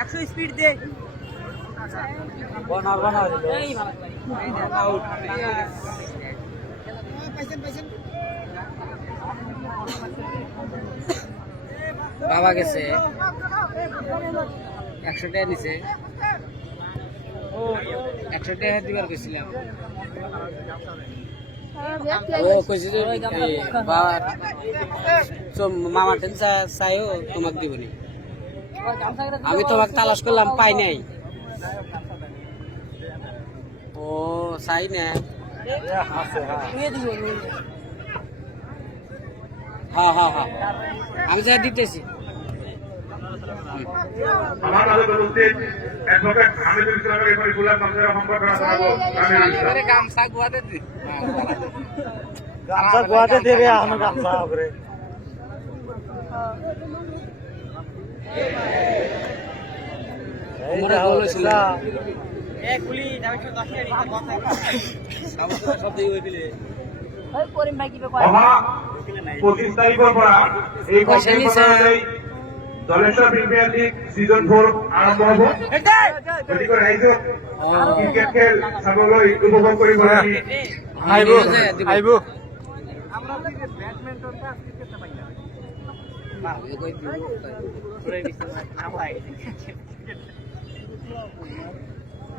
একশো স্পিড দে বাবা গেছে 100 টাকা নিছে 100 টাকা দিবার কইছিলাম ও কইছি যে বাবা তো মামা টেন চাইও তোমাকে দিবনি আমি তোমাকে তালাশ করলাম পাই নাই ও চাই না হ্যাঁ হ্যাঁ হ্যাঁ আমি যা দিতেছি আমার কাছে উপস্থিত অ্যাডভোকেট হামিদুল ইসলামের এখানে ফুলার সংসার সম্পর্ক আমি গামছা গুয়াতে দি গামছা গুয়াতে দে রে আমি গামছা করে এই যা হইছিল এ কুলি যাবে 10 টাকা দিতে কথা সব দিয়ে হই দিলে ওই করিম ভাই কি কয় 25 তারিখের পর এই কম্পিটিশনে দলেশ্বর প্রিমিয়ার লিগ সিজন 4 আরম্ভ হব গতিকে রাইজ ক্রিকেট খেল চাবলৈ উপভোগ কৰিব আমি আইব আমরা থেকে ব্যাডমিন্টনটা আজকে খেলতে পাই না না ওই কই দিব পুরো দিছে আমরা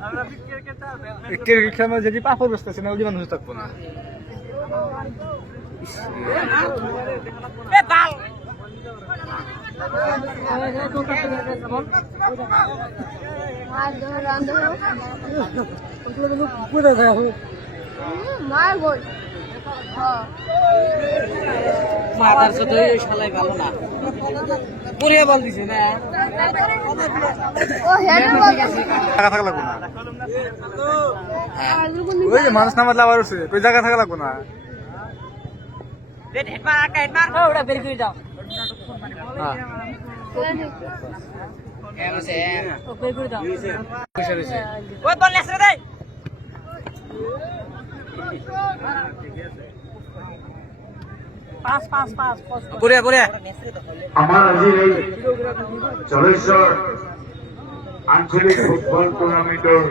আমরা ক্রিকেটটা ক্রিকেট খেলা যদি পাপড় বসতেছে না ওই মানুষ থাকবো না এ বাল মাদার সাথে শালাই ভালো না পুরিয়া বল দিছে না ও হেডার বল টাকা থাকা লাগবো না ওই যে মানুষ নামাজ লাগার আছে ওই জায়গা থাকা লাগবো না রেড হেড মার ওটা বের করে দাও হ্যাঁ এমসে ও বের করে দাও ওই বল নেসরে দে পাস পুরিয়া আমার আজির এই জলেশ্বর আঞ্চলিক ফুটবল টুর্নামেন্টৰ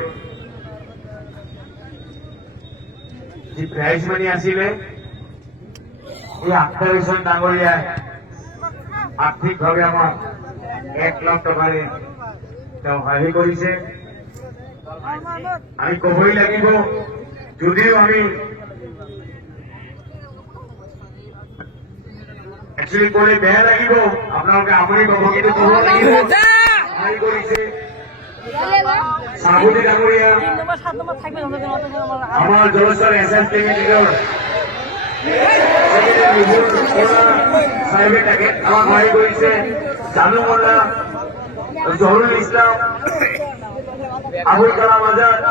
যি প্ৰাইজ মানি আছিলে এই আখতাৰেশ্বর ডাঙৰীয়াই আৰ্থিকভাৱে আমাক 1 লাখ টকাৰে তেওঁ সহায় কৰিছে আমি কবই লাগিব যদিও আমি একচুয়ালি করে বেয়া লাগিব আপোনালোকে আপুনি কব কিন্তু কব লাগিব সহায় কৰিছে সাবুদি ডাঙৰীয়া আমাৰ জলেশ্বৰ এছএছ লিমিটেডৰ সাহেবে তাকে আমাক সহায় কৰিছে জানু মোল্লা জহুরুল ইসলাম আবুল কালাম আজাদ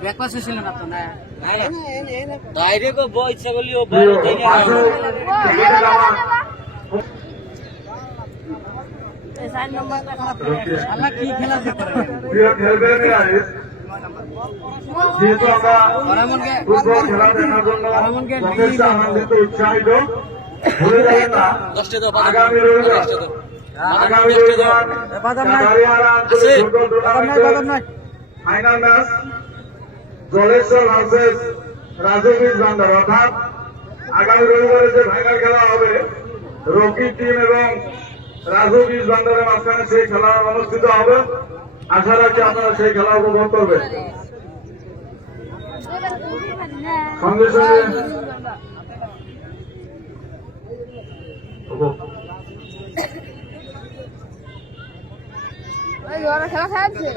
ব্রেকফাস্ট ছিল না তো না ডাইরেক্ট বই ইচ্ছা করলি ও বল দেই না এই সাইন নাম্বারটা খারাপ আল্লাহ কি খেলা প্রিয় খেলবেন যেহেতু আমরা ফুটবল খেলা দেখার জন্য যথেষ্ট আনন্দিত উৎসাহিত ভুলে যাবেন না আগামী রবিবার হরিয়ানা আঞ্চলিক ফুটবল টুর্নামেন্টের final match Jaleswar versus Rajbir বান্দার অর্থাৎ আগামী রবিবারে যে ফাইনাল খেলা হবে রকি টিম এবং রাজবীর বান্দারের মাঝখানে সেই খেলা অনুষ্ঠিত হবে আশা রাখছি আপনারা সেই খেলা উপভোগ করবেন সঙ্গে সঙ্গে খেলা খাচ্ছে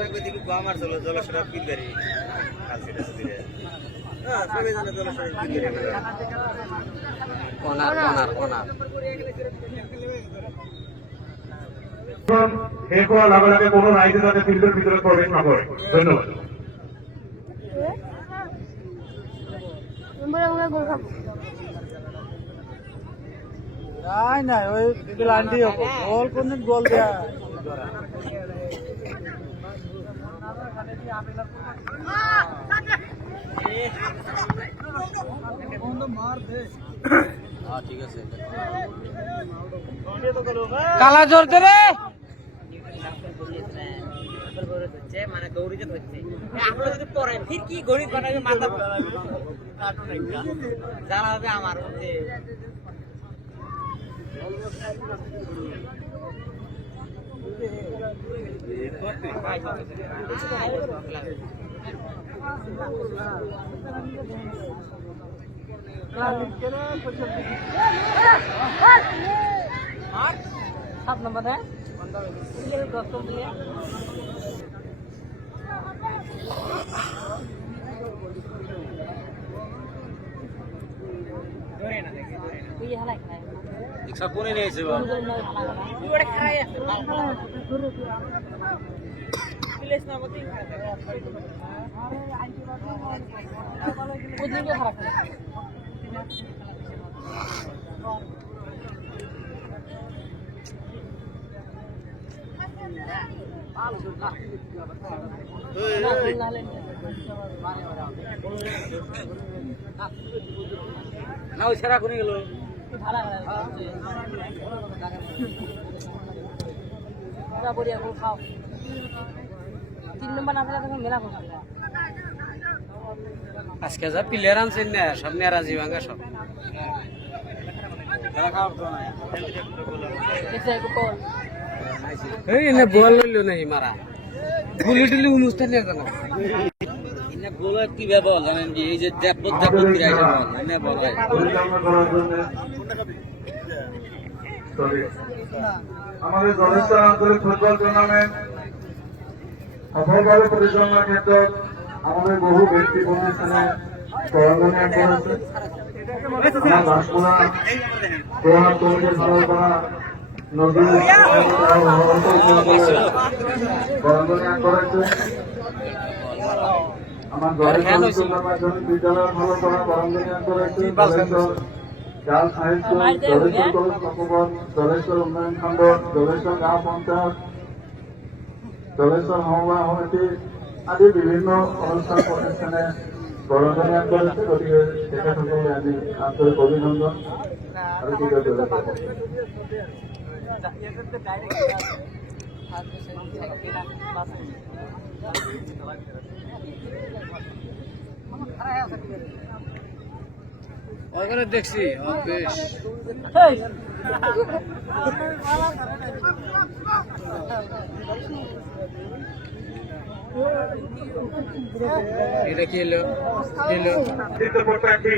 কোনার শেষ হওয়ার লগে লগে কোনো রাইডে যাতে ফিল্ডের ভিতরে প্রবেশ না করে ধন্যবাদ না ওই লাইনটি গোল কোন গোল দেয়া বন্ধ হ্যাঁ ঠিক আছে কালা জোর ধরে মানে দৌড়িতে ধরছে আমরা যদি পড়েন ফির কি গণিত বানাবে মাথা জানা হবে আমার মধ্যে सात नंबर है रिक्शा कोणी न्यायचं না ওই সেরা কোনে গেল খাও 3 নম্বর না ফেলা মেলা আজকে যা প্লেয়ার আনছেন না সব নেরাজি ভাঙা সব এই না বল লইলো নাই মারা গুলি টুলি অনুষ্ঠান নিয়ে জানা ইনা বল কি ব্যাপার জানেন কি এই যে দেবত ফিরে আসে না বল আমাদের জলেশ্বর আঞ্চলিক ফুটবল টুর্নামেন্ট সফলভাবে পরিচালনার ক্ষেত্রে আমাদের বহু ব্যক্তি প্রতিষ্ঠানে করণীয় করেছে আমার দাসপুরা প্রহার কমিটি ভালো করা নদী করণীয় করেছে আমার জলেশ্বর মাধ্যমিক বিদ্যালয় ভালো করা করণীয় করেছে জাল সাহিত্য জলেশ্বর কলেজ তপবন জলেশ্বর উন্নয়ন খণ্ড জলেশ্বর গাঁও পঞ্চায়েত জলেশ্বর সমবায় সমিতি আদি বিভিন্ন অনুষ্ঠান প্রতিষ্ঠানে করণীয় করেছে গতিকে তেখেতসকলে আমি আন্তরিক অভিনন্দন আৰু কৃতজ্ঞতা ওখানে দেখছি বেশ এটা কি এলো চিত্রপট্টাটি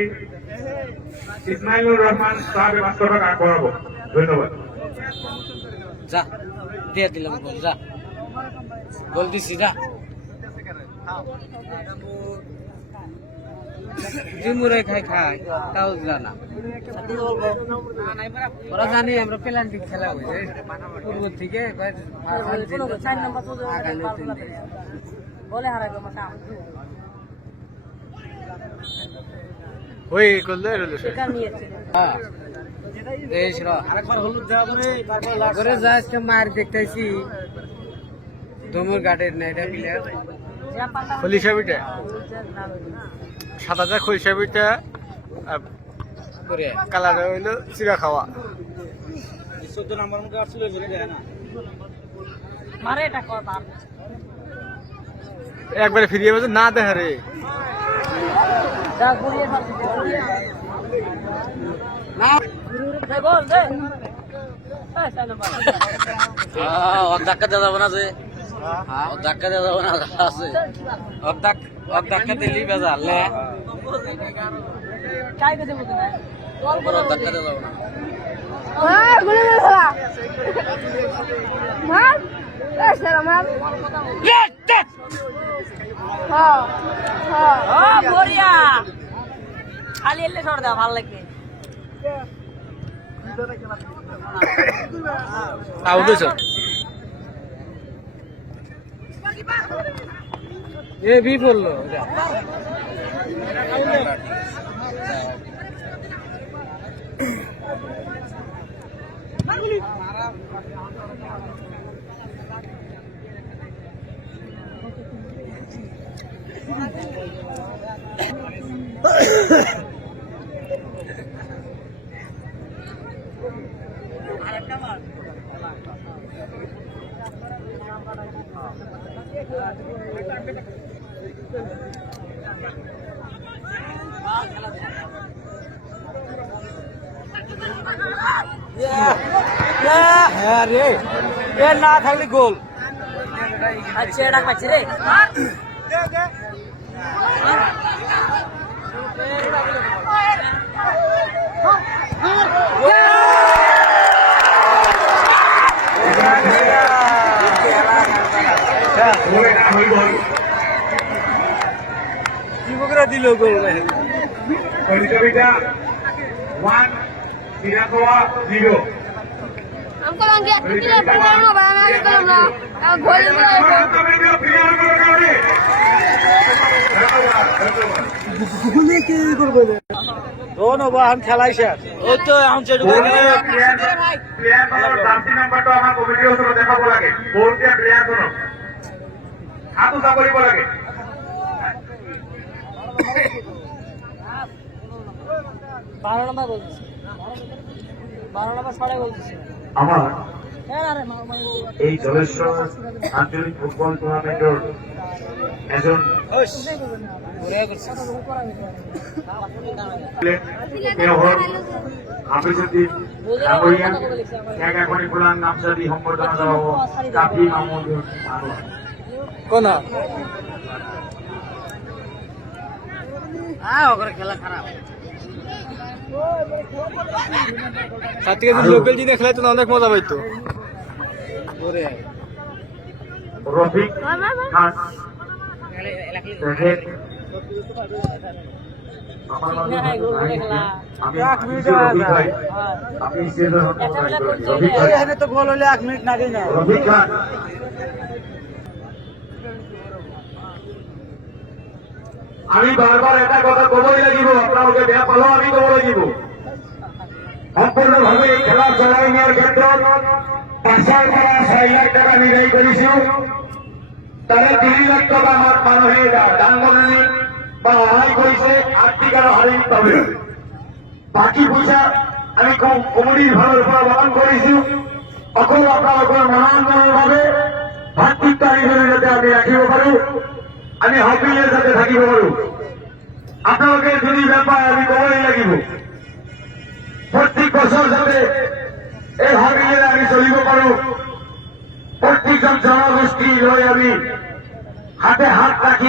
ইসমাইলুর রহমান সাহেব 500 টাকা করাবো ধন্যবাদ যা দিয়ে দিলাম বল যা বল দিছি যা জিমুরে খাই খাই তাও জানা ওরা জানি আমরা পেলান্টি খেলা হয়েছে পূর্ব থেকে বলে হারাইবো ওই করলে করে যা আজকে মার দেখতেছি দমুর গাড়ির না এটা প্লেয়ার খলিশা পিঠা 7,000 খলিশা পিঠা করে কালার হইলো চিরা খাওয়া 14 নাম্বার মুখে আসছিল জেনে দেখে না মারে এটা কথা একবারে ফিরিয়ে বলছে না দেখা রে যা গুলিয়ে মারছে না দে বল দে এই সাইন নাম্বার ধাক্কা দেওয়া যাবে না যে ধাক্কা দেওয়া যাবে না আছে ধাক্কা দিলি বেজাল লে কাই গেছে বুঝে না ধাক্কা দেওয়া যাবে না মার গুলি মেরা মার এই সারা মার হ্যাঁ হ্যাঁ বড়িয়া খালি এলে ছড় দাও ভালো লাগে আউট হইছে এ বি বললো হ্যাঁ রে এ না থাকলে গোল আচ্ছা এটা পাচ্ছি রে যুবকরা দিল গোল পরিচালিকা 1 Sirakawa 0 हमको लगे कितने बनाना बनाना करना गोल দোনো বাহান খেলাই শেষ ওই তো এখন জার্সি নাম্বাৰটো আমাৰ কমিটিৰ ওচৰত দেখাব লাগে বহুতীয়া প্লেয়াৰজনক হাত উঠা কৰিব লাগে 12 নম্বর বলছিস 12 নম্বর ছড়ে বলছিস আমাৰ হ্যাঁ আরে এই জলেশ্বৰ আঞ্চলিক ফুটবল টুৰ্ণামেণ্টৰ এজন তেওঁ হ'ল হাফিজুদ্দিন ডাঙৰীয়া ইয়াক এখনি ফুলান নামজাদি সম্বৰ্ধনা জনাব কাফি মাহমুদুৰ আনোৱাৰ কোন খেলা খারাপ তার থেকে যদি লোকাল জিনে খেলাইতো না অনেক মজা পাইতো রফিক খান দেখেন তো গোল হলে 1 মিনিট নাগেই না রফিক খান আমি বারবার এটা কথা কবই লাগিব আপোনালোকে বেয়া পালেও আমি কব লাগিব সম্পূৰ্ণভাৱে এই খেলা চলাই নিয়াৰ ক্ষেত্ৰত 5 পৰা 6 লাখ টকা নিৰ্ধাৰণ কৰিছো তাৰে 3 লাখ টকা আমাৰ মানুহে দান বনানি বা সহায় কৰিছে আৰ্থিক আৰু শাৰীৰিকভাৱে বাকী পইচা আমি কমিটিৰ ফালৰ পৰা প্ৰদান কৰিছো অকল আপোনালোকৰ মনোৰঞ্জনৰ বাবে ভাতৃত্ব আনিবলৈ যাতে আমি ৰাখিব পাৰো আমি সকলোৱে যাতে থাকিব পাৰো আপোনালোকে যদি বেপাৰ আমি কবই লাগিব প্ৰত্যেক বছৰ যাতে এই হাবিলে আমি চলিব পাৰো প্ৰত্যেকজন জনগোষ্ঠী লৈ আমি হাতে হাত ৰাখি